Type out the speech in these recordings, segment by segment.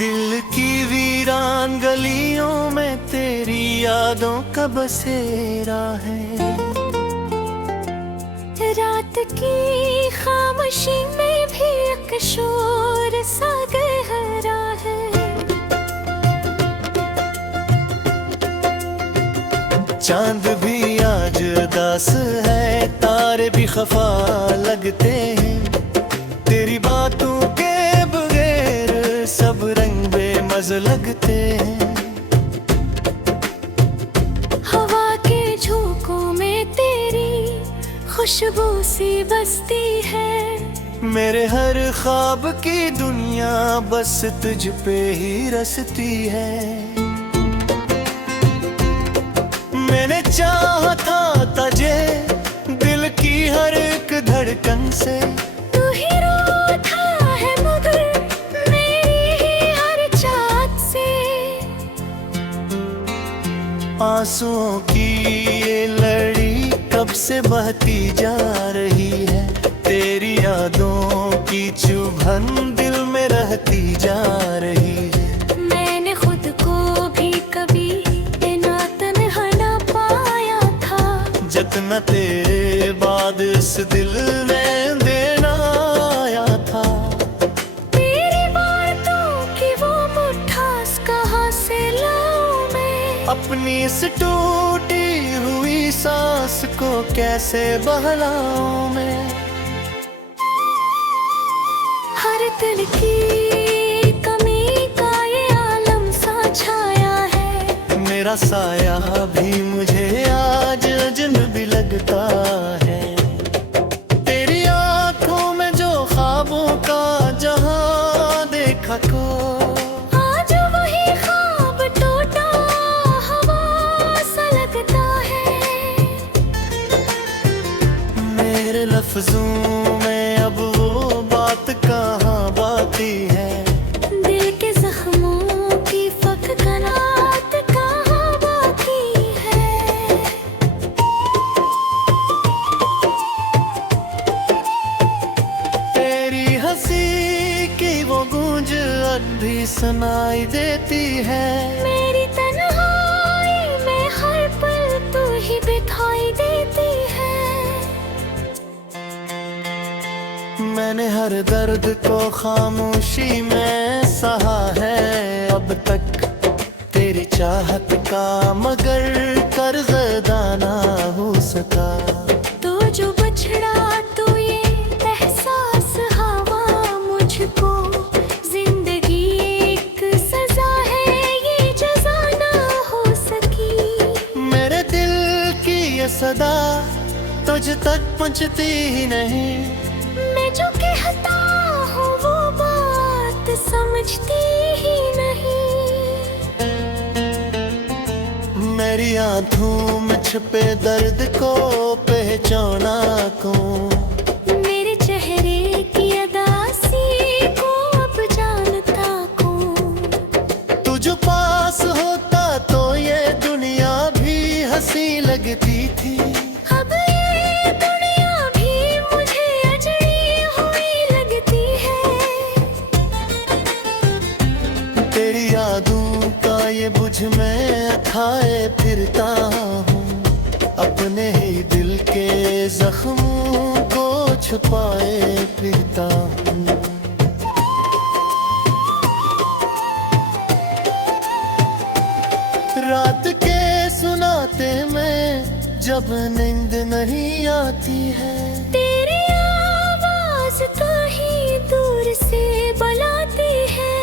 दिल की वीरान गलियों में तेरी यादों का बसेरा है। रात की खामोशी में भी एक शोर सा गहरा है। चांद भी आज उदास है, तारे भी खफा लगते हैं। तेरी बातों के बगैर सब रंग बेमज़ लगते हैं। हवा के झोंकों में तेरी खुशबू सी बसती है। मेरे हर ख्वाब की दुनिया बस तुझ पे ही रसती है। मैंने चाहा था तुझे दिल की हर एक धड़कन से। तू ही रोता है मगर मेरी ही हर चाहत से। आंसुओं की ये लड़ी कब से बहती जा रही है। तेरी यादों की चुभन दिल में रहती जा रही है। मैंने खुद को भी कभी इतना तन्हा ना पाया था, जितना तेरे बाद इस दिल ने देना आया था। तेरी बातों की वो मुट्ठास कहाँ से लाऊं मैं। अपनी इस टूटी हुई सांस को कैसे बहलाऊं मैं। हर दिल की कमी का ये आलम सा छाया है। मेरा साया भी मुझे आज अजनबी लगता है। तेरी आंखों में जो ख्वाबों का जहां देखा को, आज वही ख्वाब टूटा हवा सा लगता है। मेरे लफ्जों में अब वो बात कहाँ बाकी है। दिल के जख्मों की फकरात कहाँ बाकी है। तेरी हंसी की वो गूंज अब भी सुनाई देती है। मेरी तन्हाई में हर पल तू ही बिठाई देती है। मैंने हर दर्द को खामोशी में सहा है अब तक। तेरी चाहत का मगर कर्ज़ अदा ना हो सका। तो जो बछड़ा तू ये एहसास हवा मुझको, जिंदगी एक सजा है ये जजा ना हो सकी। मेरे दिल की ये सदा तुझ तक पहुंचती ही नहीं। मैं जो कहता हूँ वो बात समझती ही नहीं। मेरी आंखों में छुपे दर्द को पहचाना कौन। मेरे चेहरे की अदासी को अब जानता कौन। तू जो पास होता तो ये दुनिया भी हंसी लगती थी। अब ये दुनिया भी मुझे अजड़ी हुई लगती है। तेरी यादों का ये बुझ में खाए फिरता हूँ। अपने ही दिल के जख्मों को छुपाए फिरता हूँ। रात के सुनाते में जब नींद नहीं आती है। तेरी आवाज तो ही दूर से बुलाती है।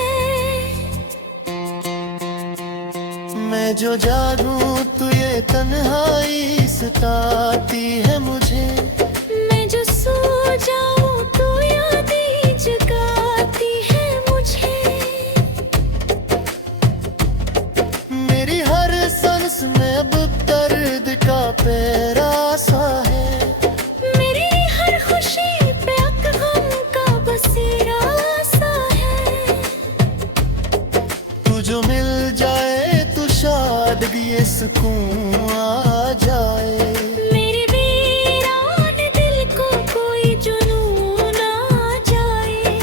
मैं जो जागूं तो ये तन्हाई सताती है मुझे। मैं जो सो जाऊं तो यादें जगाती है मुझे। मेरी हर सांस में अब दर्द का पैरासा है। मेरी हर खुशी पे एक गम का बसेरा सा है। तू जो मिल जाए तो शायद ये सुकून आ जाए। मेरे वीरान दिल को कोई जुनून आ जाए।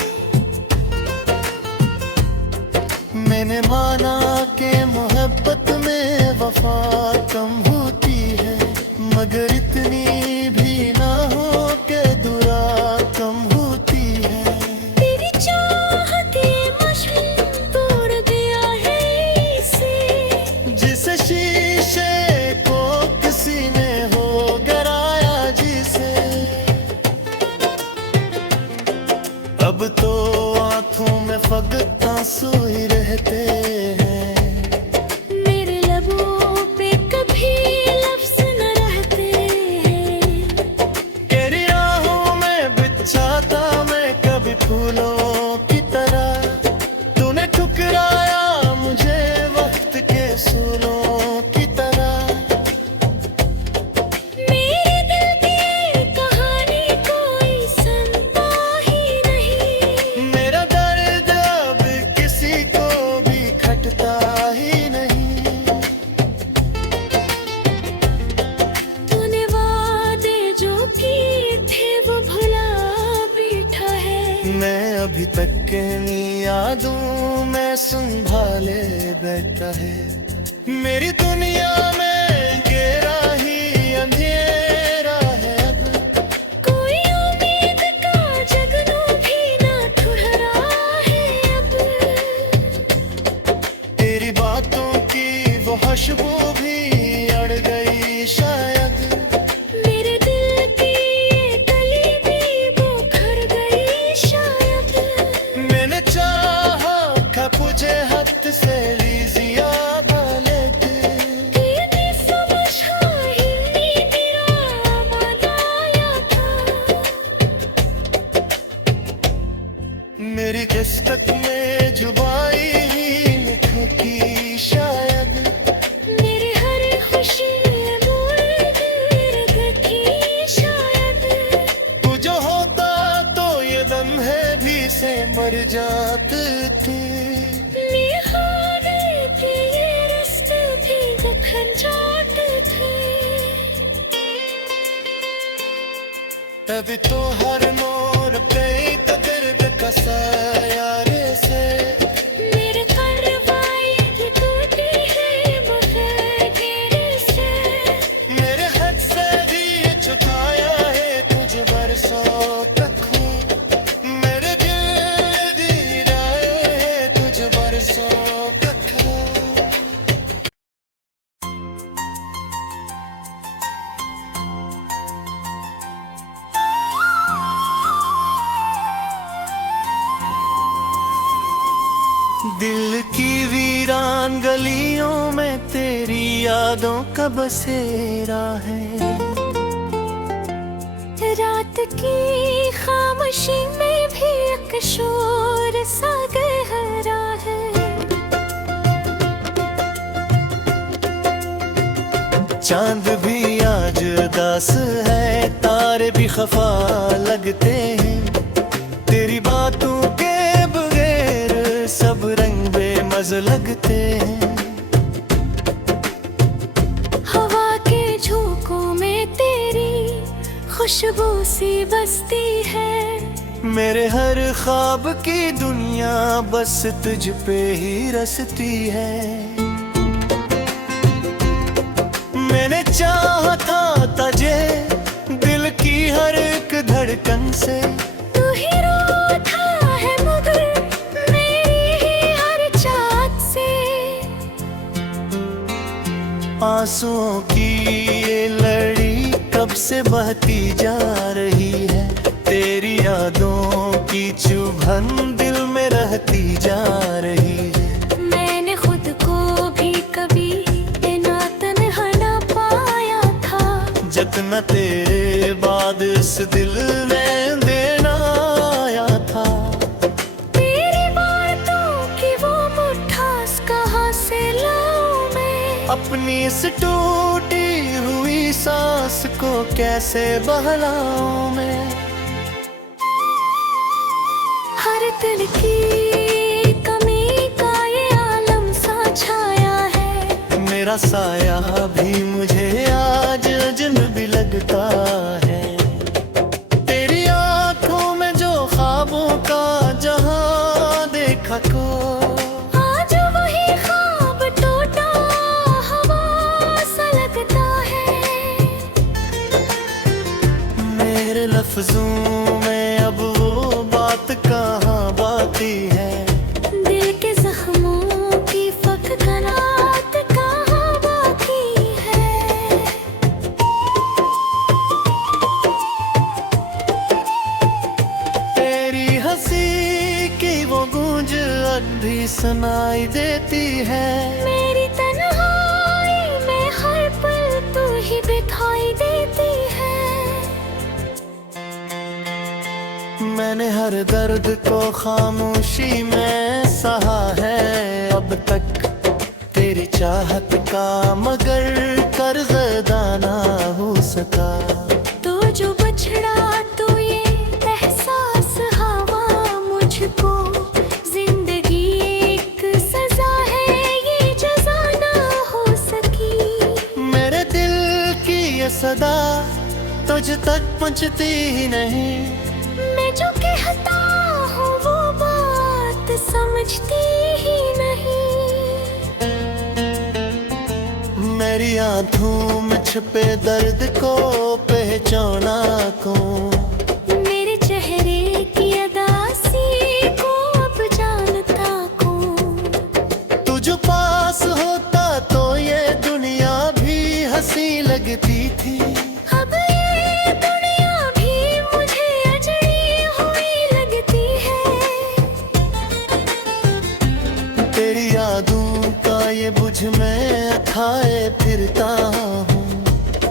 दूं मैं संभाले बैठा है। मेरी दुनिया में गहरा ही अंधेरा है अब। कोई उम्मीद का जगनू भी ना ठुहरा है अब। तेरी बातों की वो खुशबू भी अड़ गई शायद। मेरे दिल की ये कली भी बुखर गई शायद। मैंने चाहा था तुझे हाथ से लीजिया लेके। तेरी समझ ही मेरा मनाया था। मेरी किस्मत में जुबाई ही लिखो की शायद। मेरी हर खुशी मोड़ दर्द थी शायद। तू जो होता तो ये दम है भी से मर जाते थे। निहारे थे ये रास्ते भी दिखन जाते थे। अभी तो हर मोड़ पे तो दर्द का सायारे से। मेरे कार्रवाई ये टूटी है मुखर से। मेरे हाथ से भी चुकाया है तुझे बरसों तक हूँ। मेरे दिल दी राय है तुझे बरसों तक हूँ। दिल की वीरान गलियों में तेरी यादों का बसेरा है। रात की खामोशी में भी एक शोर सा गहरा है। चांद भी आज उदास है, तारे भी खफा लगते हैं। तेरी बातों के बगैर सब रंग बेमज़ लगते हैं। हवा के झोंकों में तेरी खुशबू सी बसती है। मेरे हर ख्वाब की दुनिया बस तुझ पे ही रसती है। मैंने चाहा था तुझे दिल की हर एक धड़कन से। तू ही रोता है मगर मेरी ही हर चाहत से। आंसुओं की ये लड़ी कब से बहती जा रही है। तेरी यादों की चुभन दिल में रहती जा रही है। मैंने खुद को भी कभी इतना तन्हा ना पाया था। जितना तेरे बाद इस दिल में देना आया था। तेरी बातों की वो मुट्ठास कहाँ से लाऊं मैं। अपनी इस टूटी हुई सांस को कैसे बहलाऊं मैं। हर दिल की कमी का ये आलम सा छाया है। मेरा साया भी मुझे आज अजनबी लगता है। तेरी आंखों में जो ख्वाबों का जहां देखा को। आज वही ख्वाब टूटा हवा सा लगता है। मेरे लफ्जों में अब वो बात कहाँ बाकी है। दिल के जख्मों की फकरात कहाँ बाकी है। तेरी हंसी की वो गूंज अब भी सुनाई देती है। मेरी तन्हाई में हर पल तू ही बिठाई देती है। मैंने हर दर्द को खामोशी में सहा है अब तक। तेरी चाहत का मगर कर्ज़दाना हो सका। तो जो बछड़ा तू ये एहसास हवा मुझको। जिंदगी एक सजा है ये जज़ा ना हो सकी। मेरे दिल की ये सदा तुझ तक पहुंचती ही नहीं। मैं जो कहता हूँ वो बात समझती ही नहीं। मेरी आंखों में छुपे दर्द को पहचाना कौन, मेरे चेहरे की अदासी को अब जानता कौन। तू जो पास होता तो ये दुनिया भी हंसी लगती थी। अब ये दुनिया भी मुझे अजनबी हुई लगती है। तेरी यादों का ये बुझ में खाए फिरता हूँ,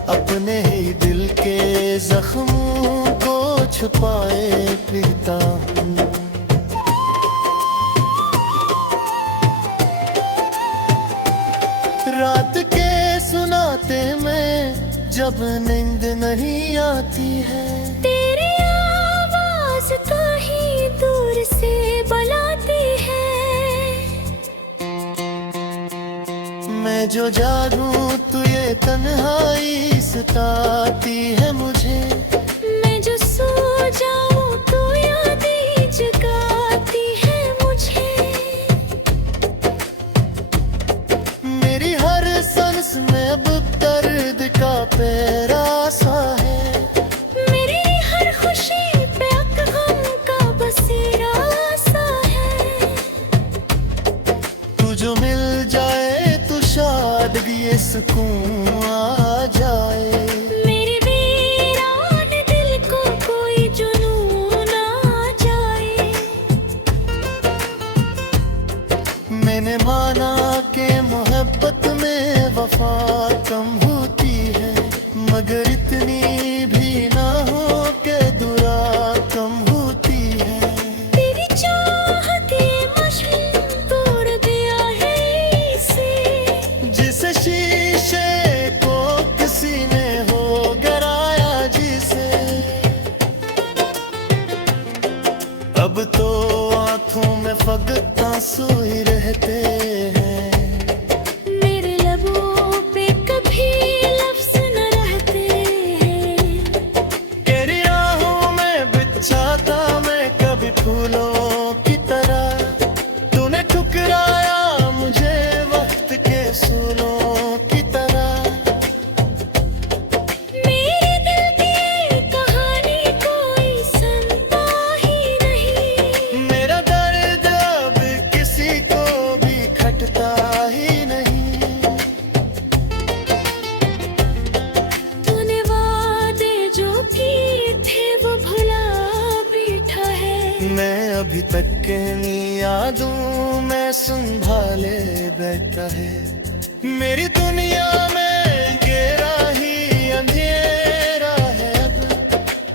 अपने ही दिल के जख्मों को छुपाए फिरता हूँ। रात के सुनाते में जब नींद नहीं आती है, तेरी आवाज तो ही दूर से बुलाती है। मैं जो जागूं तो ये तन्हाई सताती है मुझे। मैं जो सो जाऊं तो यादें जगाती है मुझे। मेरी हर सांस में अब दर्द का पैरासा है। मेरी हर खुशी पे अब गम का बसेरा सा है। तू जो मिल जाए तो शायद ये सुकून आ जाए। मेरे वीरान दिल को कोई जुनून आ जाए। मैंने माना कि मोहब्बत में वफा कम होती है, मगर इतनी भी ना हो कि दुआ कम होती है। तेरी चाहत ये मशहूर तोड़ दिया है इसे। जिसे शीशे को किसी ने हो गिराया जिसे, अब तो आंखों में फकत आंसू ही रहते हैं। मेरे लबों पे कभी लफ्ज़ न रहते हैं। तेरी राहों में बिछाता मैं कभी फूलों की तरह, तूने ठुकराया मुझे वक्त के सूलों की तरह। मेरे दिल की कहानी कोई सुनता ही नहीं। मेरा दर्द अब किसी को भी खटता ही नहीं। तूने वादे जो किए थे वो भुला बैठा है। मैं अभी तक के यादों में संभाले बैठा है। मेरी दुनिया में गहरा ही अंधेरा है अब।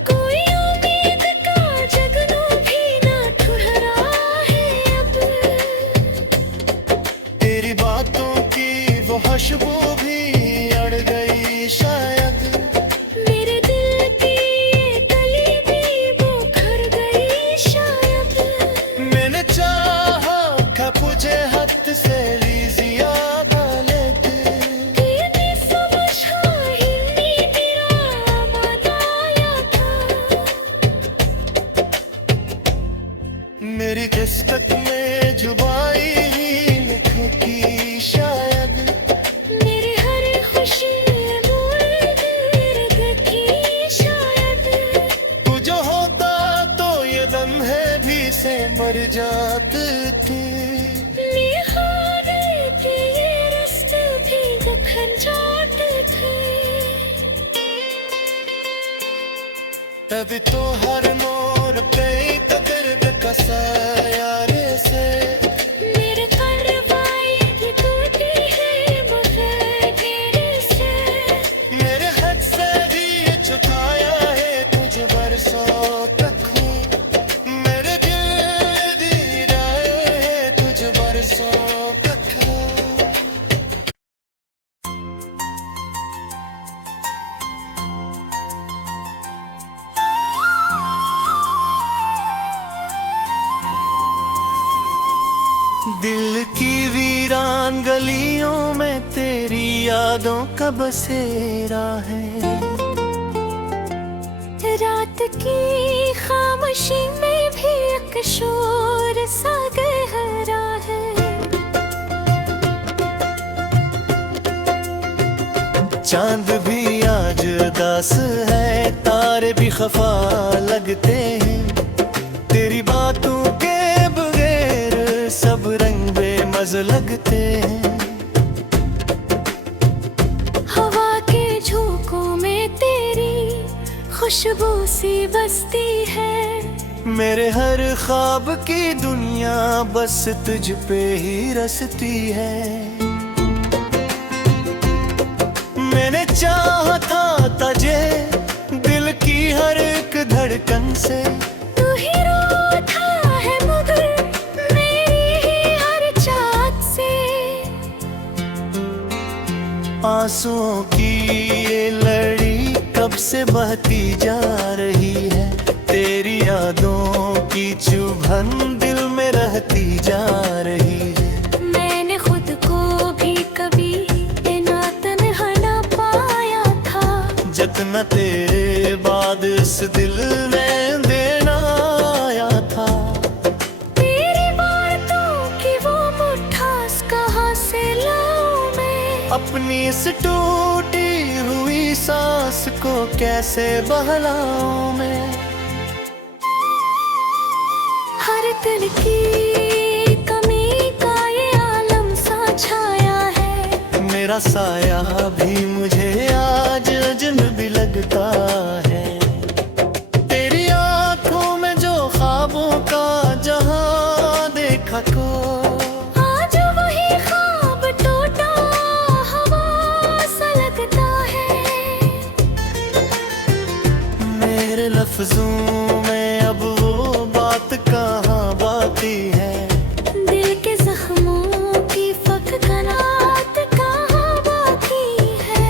कोई उम्मीद का जगनू भी ना ठुहरा है अब। तेरी बातों की वो खुशबू भी अड़ गई शायद। मेरे दिल की ये कली भी बिखर गई शायद। मैंने चाहा था तुझे हाथ से लीजिया लेके, ये समझ ही मेरा मनाया था। मेरी किस्मत में जुबाई ही लिखो की शायद। मेरी हर खुशी मोड़ दर्द की शायद। तू जो होता तो ये लम्हे भी से मर जाते थे। निहारे के ये रास्ते भी दिखन जाते थे। तभी तो हर मोड़ पे तो दर्द का सायारे से। मेरे करवाई भी टूटी है बगैर तेरे से। मेरे हद से भी चुकाया है तुझे बरसों तक हूँ। मेरे दिल दी राय है तुझे बरसों तक हूँ। दिल की वीरान गलियों में तेरी यादों का बसेरा है। रात की खामोशी में भी एक शोर सा गहरा है। चांद भी आज उदास है, तारे भी खफा लगते हैं, तेरी बातों के बगैर सब रंग बेमज़ लगते हैं। हवा के झोंकों में तेरी खुशबू सी बसती है, मेरे हर ख्वाब की दुनिया बस तुझ पे ही रसती है। मैंने चाहा था तुझे दिल की हर एक धड़कन से, तू ही रोता है मगर मेरी ही हर चाहत से। आंसुओं की ये लड़ी कब से बहती जा रही है, तेरी यादों की चुभन दिल में रहती जा रही है। मैंने खुद को भी कभी इतना तन्हा ना पाया था, जितना तेरे बाद इस दिल ने देना आया था। तेरी बातों की वो मुट्ठास कहाँ से लाऊं मैं, अपनी इस टूटी हुई सांस को कैसे बहलाऊं मैं। हर दिल की कमी का ये आलम सा छाया है, मेरा साया भी मुझे आज अजनबी लगता है। तेरी आंखों में जो ख्वाबों का जहां देखा को, आज वही ख्वाब टूटा हवा सा लगता है। मेरे लफ्जों में अब वो बात कहाँ बाकी है, दिल के जख्मों की फकरात कहाँ बाकी है।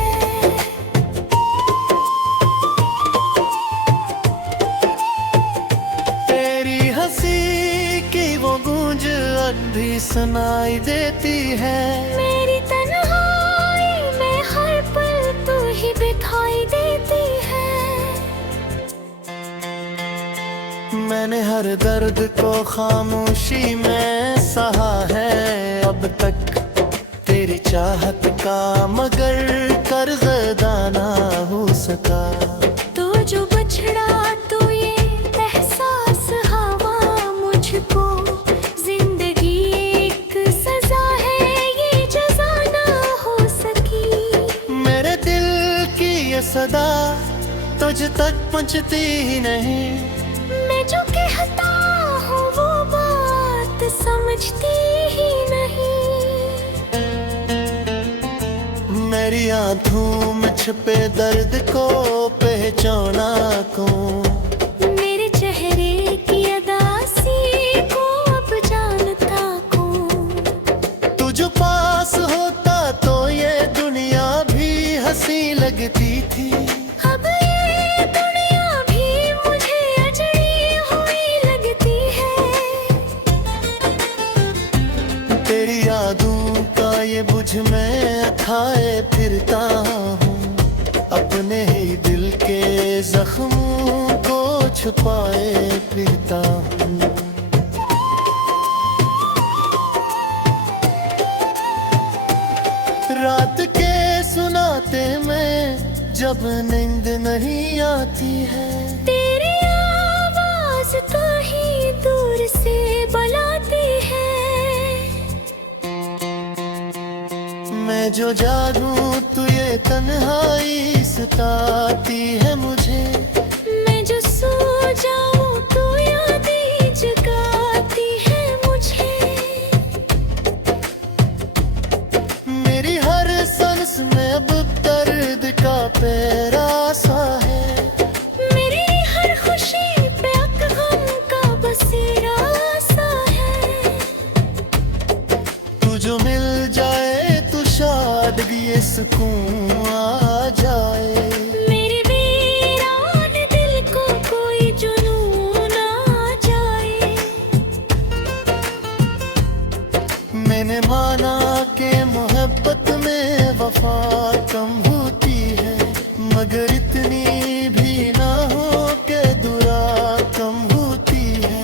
तेरी हंसी की वो गूंज अब भी सुनाई देती है, मेरी तन्हाई में हर पल तू ही दिखाई देती है। मैंने हर दर्द को खामोशी में सहा है अब तक, तेरी चाहत का मगर कर्ज़ अदा ना हो सका। तू जो बछड़ा तू ये एहसास हवा मुझको, जिंदगी एक सजा है ये जज़ा ना हो सकी। मेरे दिल की ये सदा तुझ तक पहुंचती ही नहीं, मैं जो कहता हूँ वो बात समझती ही नहीं। मेरी आंखों में छुपे दर्द को पहचाना कौन, मेरे चेहरे की अदासी को अब जानता कौन। तू जो पास होता तो ये दुनिया भी हंसी लगती थी, अब ये दुनिया भी मुझे अजड़ी हुई लगती है। तेरी यादों का ये बुझ में खाए फिरता हूँ, अपने ही दिल के जख्मों को छुपाए फिरता हूँ। रात के सुनाते में जब नींद नहीं आती है, तेरी आवाज तो ही दूर से बुलाती है। मैं जो जागूं तू ये तन्हाई सताती है मुझे, मैं जो सो जाऊं तो यादें जगाती है मुझे। मेरी हर सांस में अब दर्द का पैरासा है, मेरी हर खुशी पे एक गम का बसेरा सा है। तू जो मिल जाए तो शायद भी ये सुकून आ जाए। मेरे वीरान दिल को कोई जुनून आ जाए। मैंने माना कि मोहब्बत में वफा कम होती है, मगर इतनी भी ना हो कि दुआ कम होती है।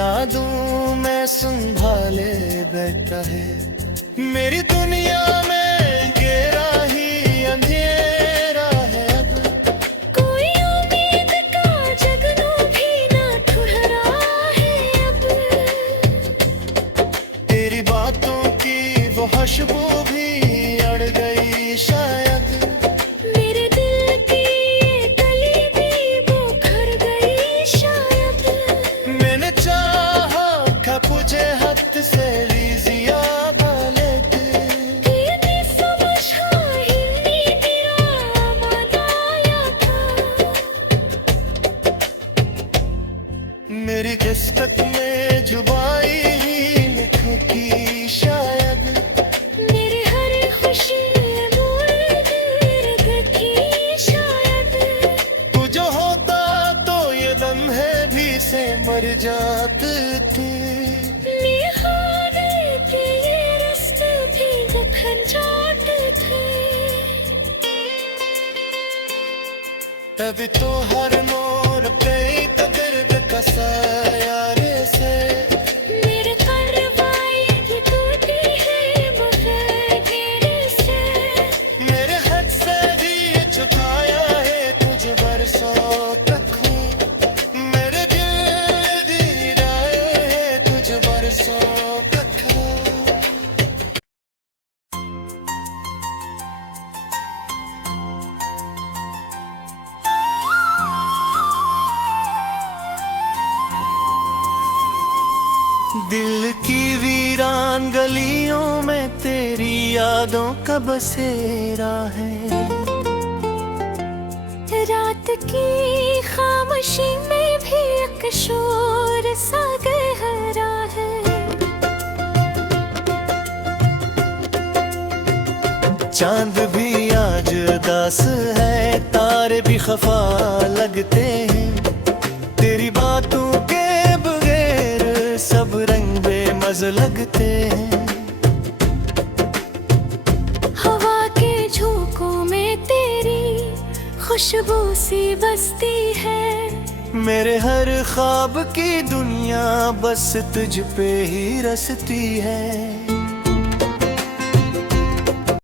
यादों में संभाले बैठा है। मेरी दुनिया में गहरा ही अंधेरा है। अब कोई उम्मीद का जगनू भी ना ठुहरा है। अब तेरी बातों की वो खुशबू भी अड़ गई शायद। मेरे दिल की ये कली भी बिखर गई शायद। मैंने चाहा था तुझे हाथ से लीजिया वाले कि ये समझा ही नहीं मेरा मनाया था। मेरी किस्मत में जुबाई ही लिखो की शायद। मेरी हर खुशी मोड़ देखी शायद। तू जो होता तो ये लम्हे भी से मर जाते थे। निहारे के ये रास्ते भी दिखन जाते थे। तभी तो हर मोड़ पे तो दर्द का साया से। मेरे करवाए की टूटी है बगैर घेरे से। मेरे हाथ से भी झुकाया है तुझ बरसों तक हूँ। मेरे दिल दी राय है तुझ बरसों तक हूँ। दिल की वीरान गलियों में तेरी यादों का बसेरा है। रात की खामोशी में भी एक शोर सा गहरा है। चांद भी आज उदास है, तारे भी खफा लगते हैं। तेरी बातों के बगैर सब रंग बेमज़ लगते हैं। हवा के झोंकों में तेरी खुशबू सी बसती है। मेरे हर ख्वाब की दुनिया बस तुझ पे ही रसती है।